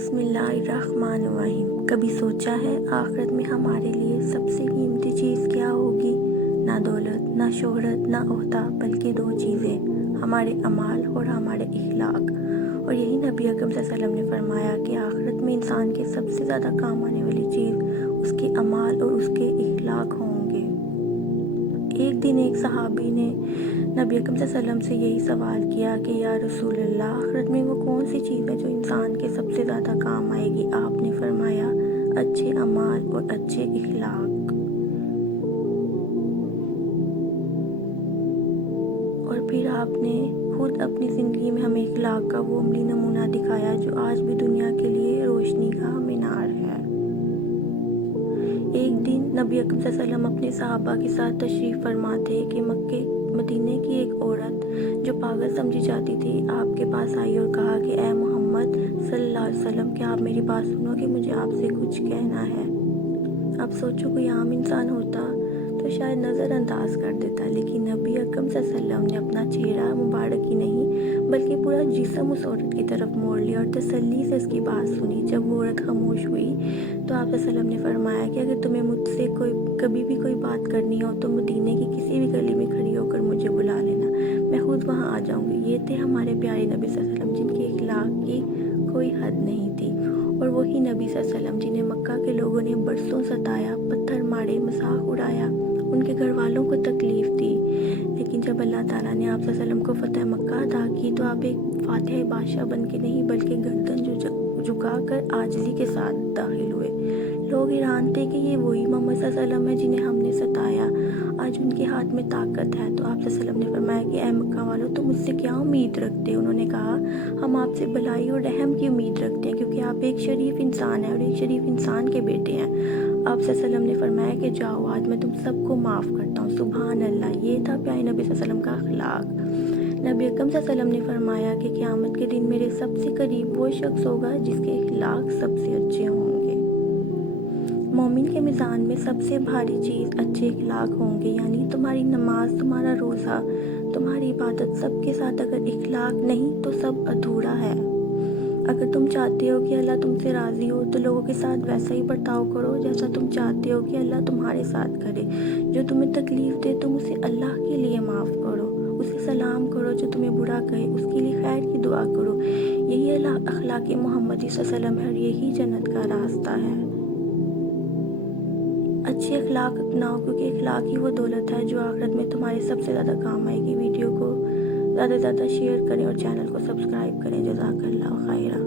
बिस्मिल्लाहिर्रहमानिर्रहीम। कभी सोचा है आखिरत में हमारे लिए सबसे कीमती चीज़ क्या होगी? ना दौलत, ना शोहरत, ना ओहदा, बल्कि दो चीज़ें, हमारे अमाल और हमारे इखलाक। और यही नबी अकरम सल्लल्लाहु अलैहि वसल्लम ने फरमाया कि आखिरत में इंसान के सबसे ज़्यादा काम आने वाली चीज़ उसके अमाल और उसके इखलाक होंगे। एक दिन एक सहाबी ने नबी अकरम सल्लल्लाहु अलैहि वसल्लम से यही सवाल किया कि या रसूल अल्लाह, आखिरत में वो कौन सी चीज़ है जो इंसान के सबसे ज़्यादा काम आएगी? आपने फरमाया अच्छे अमाल और अच्छे इखलाक। और फिर आपने खुद अपनी ज़िंदगी में हमें इखलाक का वो अमली नमूना दिखाया जो आज भी दुनिया के लिए रोशनी का मीनार है। एक दिन नबी अकरम सल्लल्लाहु अलैहि वसल्लम अपने सहाबा के साथ तशरीफ़ फरमा थे कि मदीने की एक औरत जो पागल समझी जाती थी आपके पास आई और कहा कि ए मोहम्मद सल्लल्लाहु अलैहि वसल्लम, क्या आप मेरी बात सुनोगे? मुझे आपसे कुछ कहना है। अब सोचो कोई आम इंसान होता तो शायद नज़रअंदाज कर देता, लेकिन नबी अकरम सल्लल्लाहु अलैहि वसल्लम ने अपना चेहरा मुबारक ही नहीं बल्कि पूरा जिस्म उस औरत की तरफ मोड़ लिया और तसल्ली से उसकी बात सुनी। जब वो औरत खामोश हुई तो आप सल्लल्लाहु अलैहि वसल्लम ने फरमाया कि अगर तुम्हें मुझसे कभी भी कोई बात करनी हो तो मदीने की किसी भी गली में खड़ी होकर मुझे बुला लेना, मैं खुद वहाँ आ जाऊँगी। ये थे हमारे प्यारे नबी सल्लल्लाहु अलैहि वसल्लम जिनके इखलाक की कोई हद नहीं थी। और वही नबी सल्लल्लाहु अलैहि वसल्लम जिन्हें मक्का के लोगों ने बरसों सताया, पत्थर मारे, मजाक उड़ाया, उनके घर वालों को तकलीफ़ दी, लेकिन जब अल्लाह ताला ने आप सल्लल्लाहु अलैहि वसल्लम को फतह मक्का अता की तो आप एक फातिह बादशाह बन के नहीं बल्कि गर्दन झुकाकर आजिज़ी के साथ दाखिल हुए। लोग हैरान थे कि ये वही मोहम्मद सल्लल्लाहु अलैहि वसल्लम है जिन्हें हमने सताया, आज उनके हाथ में ताकत है। तो आप सल्लल्लाहु अलैहि वसल्लम ने फरमाया कि ए मक्का वालों, तुम मुझसे क्या उम्मीद रखते हो? उन्होंने कहा हम आपसे भलाई और रहम की उम्मीद रखते हैं क्योंकि आप एक शरीफ इंसान हैं और एक शरीफ इंसान के बेटे हैं। आप सल्लल्लाहु अलैहि वसल्लम ने फरमाया कि जाओ, आज मैं तुम सबको माफ़ करता हूँ। सुभान अल्लाह। ये था प्यारे नबी सल्लल्लाहु अलैहि वसल्लम का अखलाक। नबी अकरम सल्लल्लाहु अलैहि वसल्लम ने फरमाया कि क़यामत के दिन मेरे सबसे करीब वो शख्स होगा जिसके इखलाक सबसे अच्छे होंगे। मोमिन के मिज़ान में सबसे भारी चीज़ अच्छे इखलाक होंगे, यानी तुम्हारी नमाज, तुम्हारा रोज़ा, तुम्हारी इबादत, सबके साथ अगर इखलाक नहीं तो सब अधूरा है। अगर तुम चाहते हो कि अल्लाह तुमसे राज़ी हो तो लोगों के साथ वैसा ही बर्ताव करो जैसा तुम चाहते हो कि अल्लाह तुम्हारे साथ करे। जो तुम्हें तकलीफ़ दे तुम उसे अल्लाह के लिए माफ़ करो, उसे सलाम करो। जो तुम्हें बुरा कहे उसके लिए खैर की दुआ करो। यही अखलाक मोहम्मदी सल्लल्लाहु अलैहि वसल्लम है और यही जन्नत का रास्ता है। अच्छे अखलाक अपनाओ क्योंकि अखलाक ही वो दौलत है जो आखिरत में तुम्हारे सबसे ज़्यादा काम आएगी। वीडियो को ज़्यादा से ज़्यादा शेयर करें और चैनल को सब्सक्राइब करें। जज़ाकल्लाह खैरा।